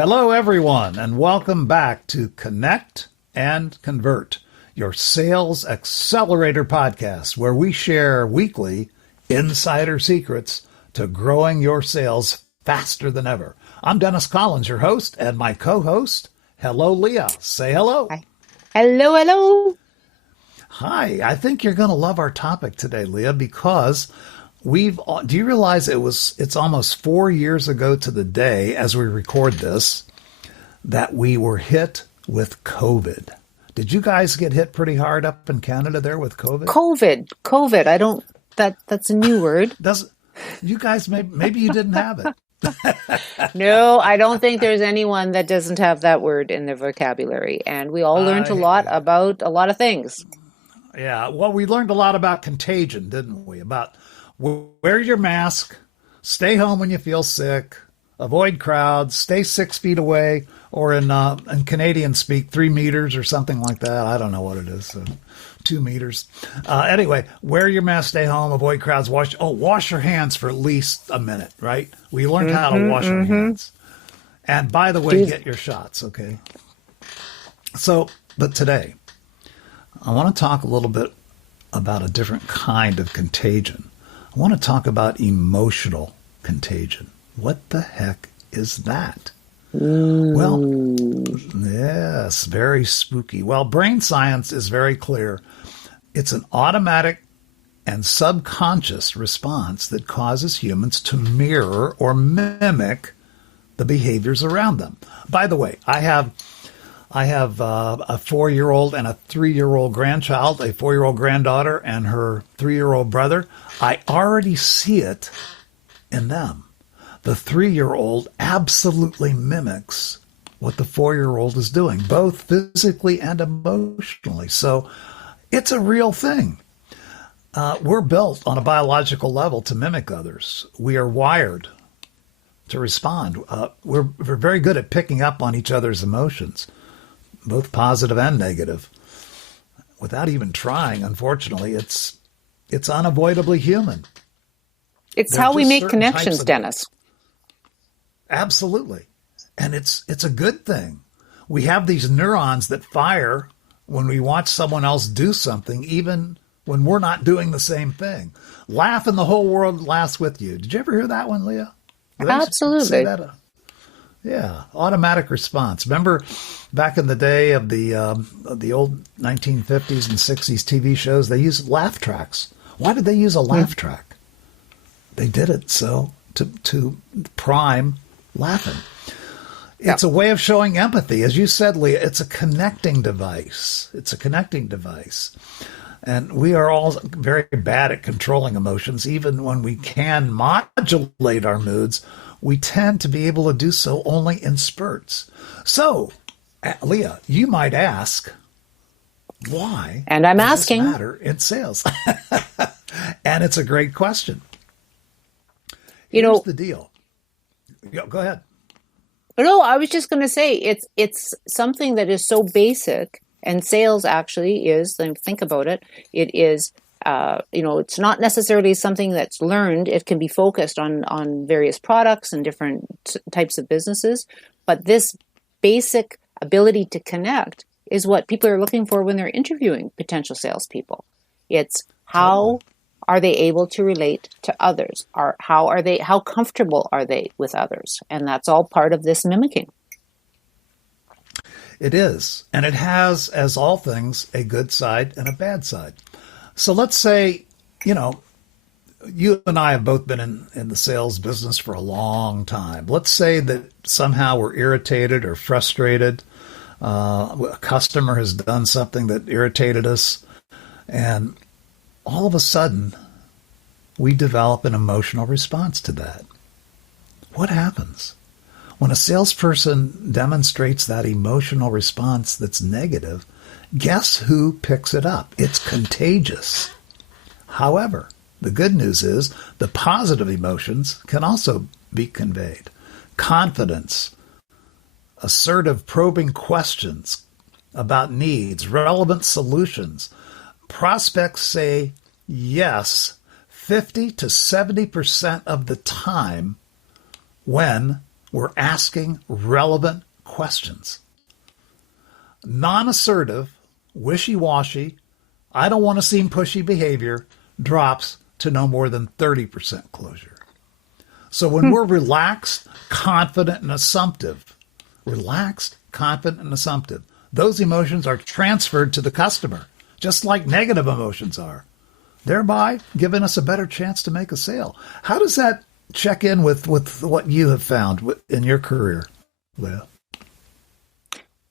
Hello, everyone, and welcome back to Connect and Convert, your sales accelerator podcast, where we share weekly insider secrets to growing your sales faster than ever. I'm Dennis Collins, your host, and my co-host. Hello, Leah. Say hello. Hi. Hello, hello. Hi. I think you're going to love our topic today, Leah, because do you realize it's almost 4 years ago to the day as we record this that we were hit with COVID. Did you guys get hit pretty hard up in Canada there with COVID? COVID. That's a new word. You guys, maybe you didn't have it. No, I don't think there's anyone that doesn't have that word in their vocabulary. And we all learned a lot about a lot of things. Yeah. Well, we learned a lot about contagion, didn't we? About wear your mask, stay home when you feel sick, avoid crowds, stay 6 feet away, or in Canadian speak, 3 meters or something like that. I don't know what it is. 2 meters. Anyway, wear your mask, stay home, avoid crowds, wash your hands for at least a minute, right? We learned how to wash our hands. And by the way, get your shots, okay? But today, I want to talk a little bit about a different kind of contagion. I want to talk about emotional contagion. What the heck is that? Well, yes, very spooky. Well, brain science is very clear. It's an automatic and subconscious response that causes humans to mirror or mimic the behaviors around them. By the way, I have a 4-year-old and a 3-year-old grandchild, a 4-year-old granddaughter and her 3-year-old brother. I already see it in them. The 3-year-old absolutely mimics what the 4-year-old is doing, both physically and emotionally. So it's a real thing. We're built on a biological level to mimic others. We are wired to respond. We're very good at picking up on each other's emotions, both positive and negative. Without even trying, unfortunately, it's unavoidably human. It's how we make connections, Dennis. Absolutely. And it's a good thing. We have these neurons that fire when we watch someone else do something, even when we're not doing the same thing. Laugh and the whole world laughs with you. Did you ever hear that one, Leah? Absolutely. Yeah, automatic response. Remember back in the day of the old 1950s and 60s TV shows, they used laugh tracks. Why did they use a laugh track? They did it so to prime laughing. It's a way of showing empathy. As you said, Leah, it's a connecting device. And we are all very bad at controlling emotions. Even when we can modulate our moods, we tend to be able to do so only in spurts. So, Leah, you might ask, why and I'm does asking. this matter in sales? And it's a great question. Here's the deal. Go ahead. No, I was just going to say it's something that is so basic, and sales actually is. Think about it. It is, it's not necessarily something that's learned. It can be focused on various products and different types of businesses. But this basic ability to connect is what people are looking for when they're interviewing potential salespeople. It's how are they able to relate to others? How comfortable are they with others? And that's all part of this mimicking. It is. And it has, as all things, a good side and a bad side. So let's say, you and I have both been in the sales business for a long time. Let's say that somehow we're irritated or frustrated. A customer has done something that irritated us. And all of a sudden, we develop an emotional response to that. What happens? When a salesperson demonstrates that emotional response that's negative, guess who picks it up? It's contagious. However, the good news is the positive emotions can also be conveyed. Confidence, assertive probing questions about needs, relevant solutions. Prospects say yes 50 to 70% of the time when We're asking relevant questions. Non-assertive, wishy-washy, I don't want to seem pushy behavior drops to no more than 30% closure. So when we're relaxed, confident, and assumptive, those emotions are transferred to the customer, just like negative emotions are, thereby giving us a better chance to make a sale. How does that check in with what you have found in your career, Leah?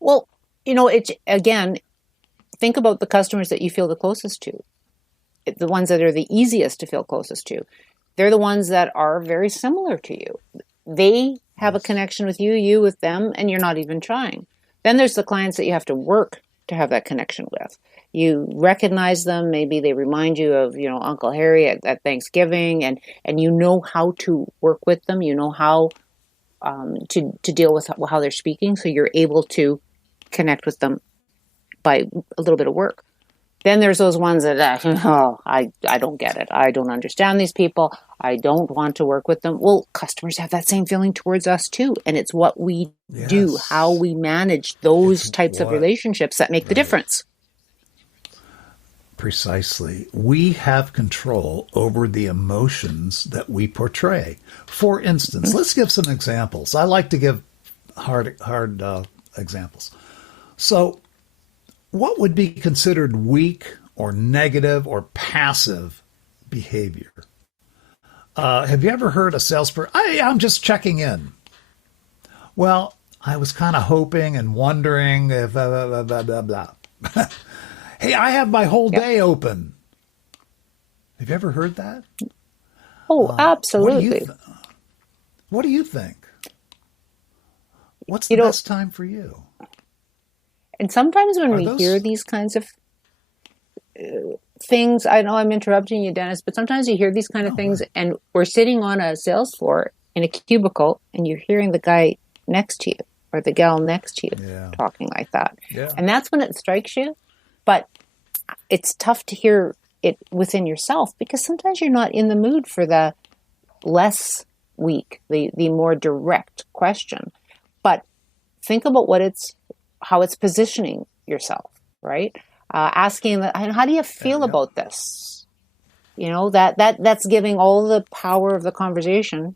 Well, it's, again, think about the customers that you feel the closest to, the ones that are the easiest to feel closest to. They're the ones that are very similar to you. They have a connection with you, you with them, and you're not even trying. Then there's the clients that you have to work to have that connection with. You recognize them. Maybe they remind you of, Uncle Harry at Thanksgiving, and you know how to work with them. You know how to deal with how they're speaking, so you're able to connect with them by a little bit of work. Then there's those ones that, I don't get it. I don't understand these people. I don't want to work with them. Well, customers have that same feeling towards us too. And it's what we do, how we manage those types of relationships that make the difference. Precisely. We have control over the emotions that we portray. For instance, let's give some examples. I like to give hard examples. So, what would be considered weak or negative or passive behavior? Have you ever heard a salesperson, I'm just checking in? Well, I was kind of hoping and wondering if blah, blah, blah, blah. Hey, I have my whole day open. Have you ever heard that? Oh, absolutely. What do you think? What's the best time for you? And sometimes when we hear these kinds of things, I know I'm interrupting you, Dennis, but sometimes you hear these kind of things and we're sitting on a sales floor in a cubicle and you're hearing the guy next to you or the gal next to you talking like that. Yeah. And that's when it strikes you. But it's tough to hear it within yourself because sometimes you're not in the mood for the less weak, the more direct question. But think about how it's positioning yourself, right? Asking, how do you feel about this? That's giving all the power of the conversation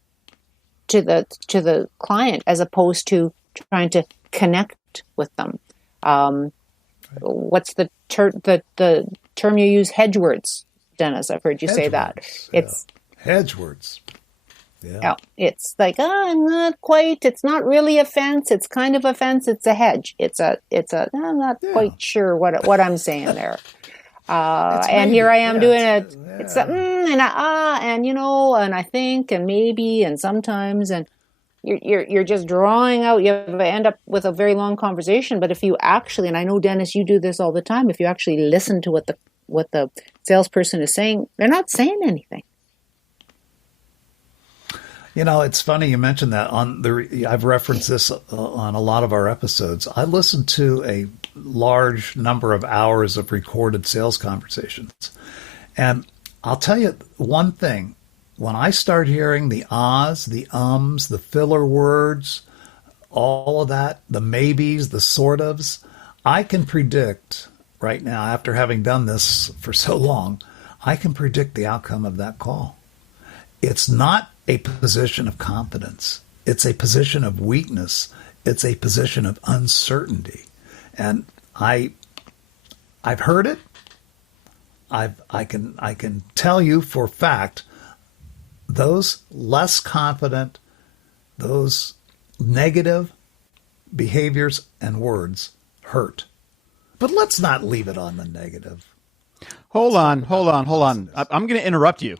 to the client as opposed to trying to connect with them. What's the term you use? Hedge words, Dennis. I've heard you say that. It's hedge words. Yeah. It's like, not quite. It's not really a fence. It's kind of a fence. It's a hedge. I'm not quite sure what I'm saying there. And here I am doing it. Yeah. It's and I think, and maybe, and sometimes, and you're just drawing out. You end up with a very long conversation. But if you actually, and I know, Dennis, you do this all the time. If you actually listen to what the salesperson is saying, they're not saying anything. It's funny you mentioned that. I've referenced this on a lot of our episodes. I listen to a large number of hours of recorded sales conversations. And I'll tell you one thing. When I start hearing the ahs, the ums, the filler words, all of that, the maybes, the sort ofs, I can predict right now, after having done this for so long, I can predict the outcome of that call. It's not a position of confidence. It's a position of weakness. It's a position of uncertainty. And I've heard it. I can tell you for a fact, those less confident, those negative behaviors and words hurt. But let's not leave it on the negative. Hold on. I'm going to interrupt you.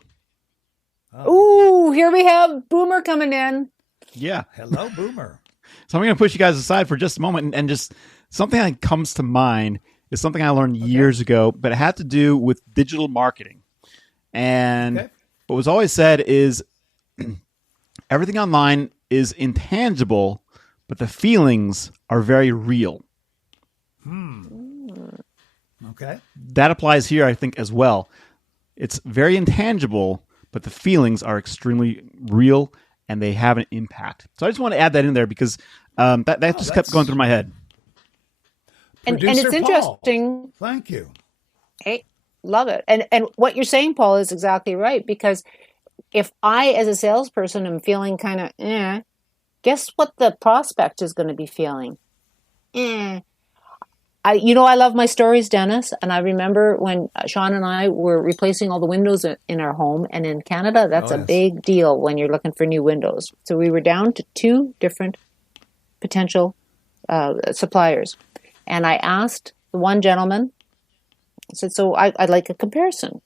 Ooh, here we have Boomer coming in. Yeah. Hello, Boomer. So I'm going to push you guys aside for just a moment. And just something that comes to mind is something I learned years ago, but it had to do with digital marketing. And what was always said is everything online is intangible, but the feelings are very real. Okay. That applies here, I think, as well. It's very intangible, but the feelings are extremely real and they have an impact. So I just want to add that in there because that just kept going through my head. And it's Paul. interesting. Thank you. Hey, love it. And what you're saying, Paul, is exactly right. Because if I, as a salesperson, am feeling kind of, guess what the prospect is going to be feeling? I love my stories, Dennis. And I remember when Sean and I were replacing all the windows in our home. And in Canada, that's a big deal when you're looking for new windows. So we were down to 2 different potential suppliers. And I asked the one gentleman, I said, so I'd like a comparison.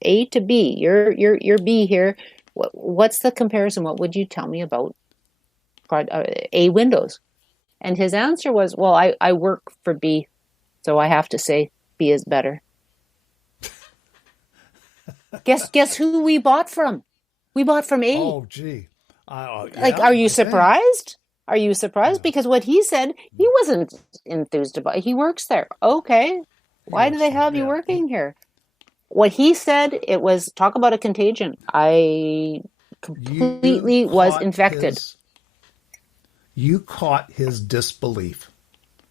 A to B. You're B here. What's the comparison? What would you tell me about A windows? And his answer was, well, I work for B, so I have to say B is better. Guess who we bought from? We bought from A. Oh, gee. Are you surprised? Are you surprised? Because what he said, he wasn't enthused about. He works there. Okay. Why do they have you working here? What he said, it was, talk about a contagion. I completely was infected. You caught his disbelief.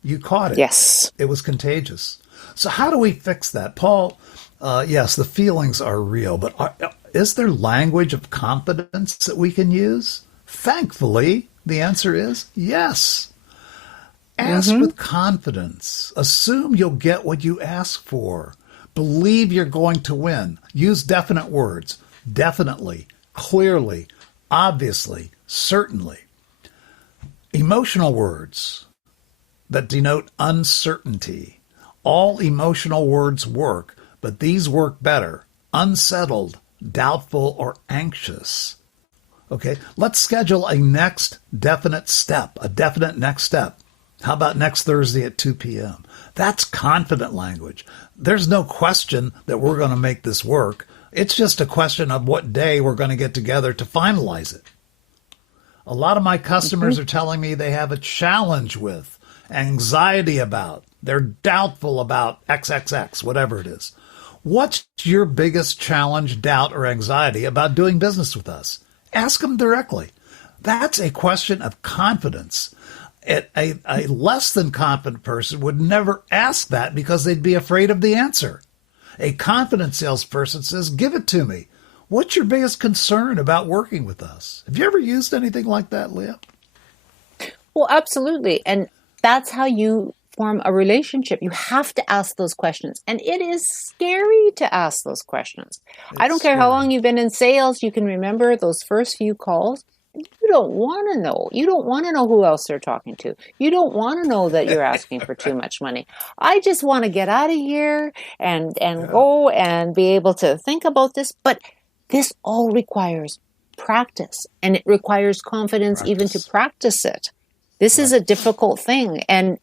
You caught it. Yes. It was contagious. So how do we fix that? Paul, yes, the feelings are real, but is there language of confidence that we can use? Thankfully, the answer is yes. Ask with confidence. Assume you'll get what you ask for. Believe you're going to win. Use definite words. Definitely, clearly, obviously, certainly. Emotional words that denote uncertainty. All emotional words work, but these work better. Unsettled, doubtful, or anxious. Okay, let's schedule a next definite step, a definite next step. How about next Thursday at 2 p.m.? That's confident language. There's no question that we're going to make this work. It's just a question of what day we're going to get together to finalize it. A lot of my customers are telling me they have a challenge with, anxiety about, they're doubtful about XXX, whatever it is. What's your biggest challenge, doubt, or anxiety about doing business with us? Ask them directly. That's a question of confidence. A less than confident person would never ask that because they'd be afraid of the answer. A confident salesperson says, give it to me. What's your biggest concern about working with us? Have you ever used anything like that, Leah? Well, absolutely. And that's how you form a relationship. You have to ask those questions. And it is scary to ask those questions. I don't care how long you've been in sales. You can remember those first few calls. You don't want to know. You don't want to know who else they're talking to. You don't want to know that you're asking for too much money. I just want to get out of here and go and be able to think about this. But this all requires practice, and it requires confidence even to practice it. This is a difficult thing. And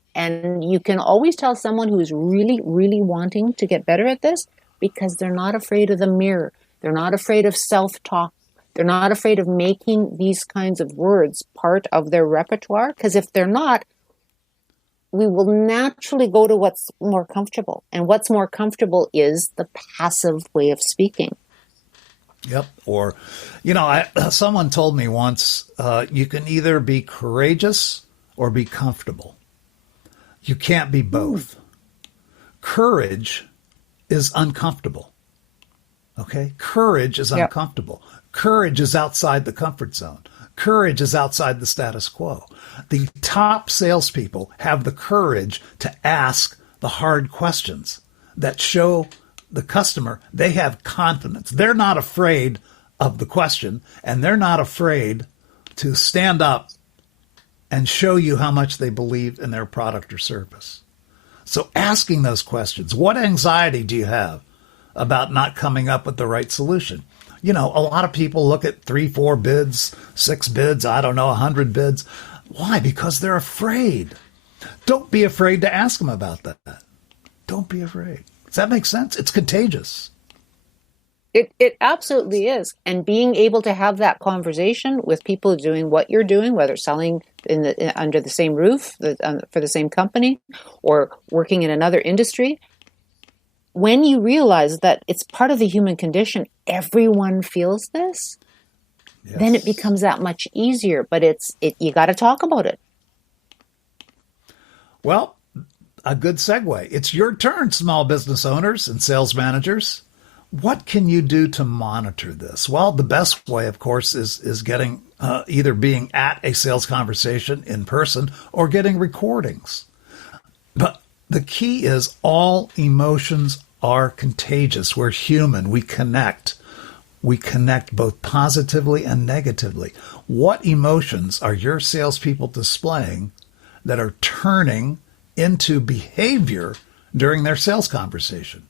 you can always tell someone who's really, really wanting to get better at this because they're not afraid of the mirror. They're not afraid of self-talk. They're not afraid of making these kinds of words part of their repertoire, because if they're not, we will naturally go to what's more comfortable. And what's more comfortable is the passive way of speaking. Yep. Or, someone told me once, you can either be courageous or be comfortable. You can't be both. Courage is uncomfortable. Okay? Courage is uncomfortable. Courage is outside the comfort zone. Courage is outside the status quo. The top salespeople have the courage to ask the hard questions that show the customer they have confidence. They're not afraid of the question, and they're not afraid to stand up and show you how much they believe in their product or service. So asking those questions, what anxiety do you have about not coming up with the right solution? A lot of people look at 3, 4 bids, 6 bids, 100 bids. Why? Because they're afraid. Don't be afraid to ask them about that. Don't be afraid. Does that make sense? It's contagious. It absolutely is. And being able to have that conversation with people doing what you're doing, whether selling under the same roof for the same company or working in another industry, when you realize that it's part of the human condition, everyone feels this, then it becomes that much easier. But you got to talk about it. Well, a good segue. It's your turn, small business owners and sales managers. What can you do to monitor this? Well, the best way, of course, is getting either being at a sales conversation in person or getting recordings. But the key is all emotions are contagious. We're human. We connect. We connect both positively and negatively. What emotions are your salespeople displaying that are turning into behavior during their sales conversation?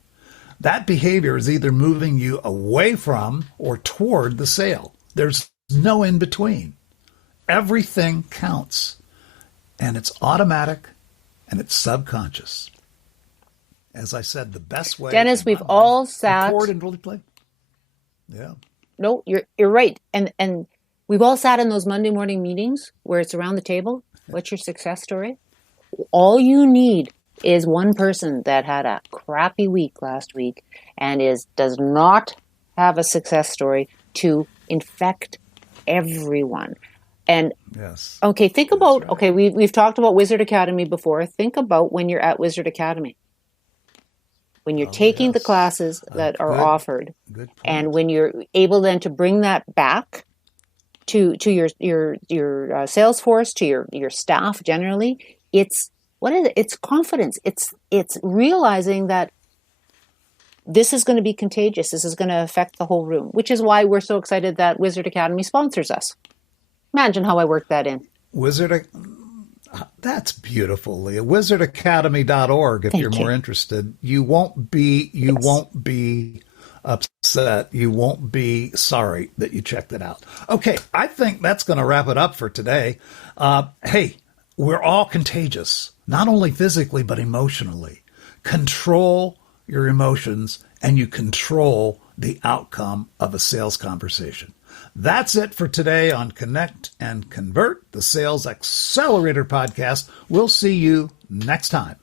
That behavior is either moving you away from or toward the sale. There's no in between. Everything counts. And it's automatic and it's subconscious. As I said, the best way. Dennis, we've all sat. Record and really play. Yeah. No, you're right. And we've all sat in those Monday morning meetings where it's around the table. What's your success story? All you need is one person that had a crappy week last week and does not have a success story to infect everyone. And yes. Okay, think about, right. Okay, we've talked about Wizard Academy before. Think about when you're at Wizard Academy. When you're taking the classes that are offered, and when you're able then to bring that back to your sales force, to your staff generally, it's It's confidence. It's realizing that this is going to be contagious. This is going to affect the whole room, which is why we're so excited that Wizard Academy sponsors us. Imagine how I worked that in. That's beautiful, Leah. Wizardacademy.org if you're more interested. You won't be upset. You won't be sorry that you checked it out. Okay, I think that's going to wrap it up for today. Hey, we're all contagious, not only physically, but emotionally. Control your emotions and you control the outcome of a sales conversation. That's it for today on Connect and Convert, the Sales Accelerator podcast. We'll see you next time.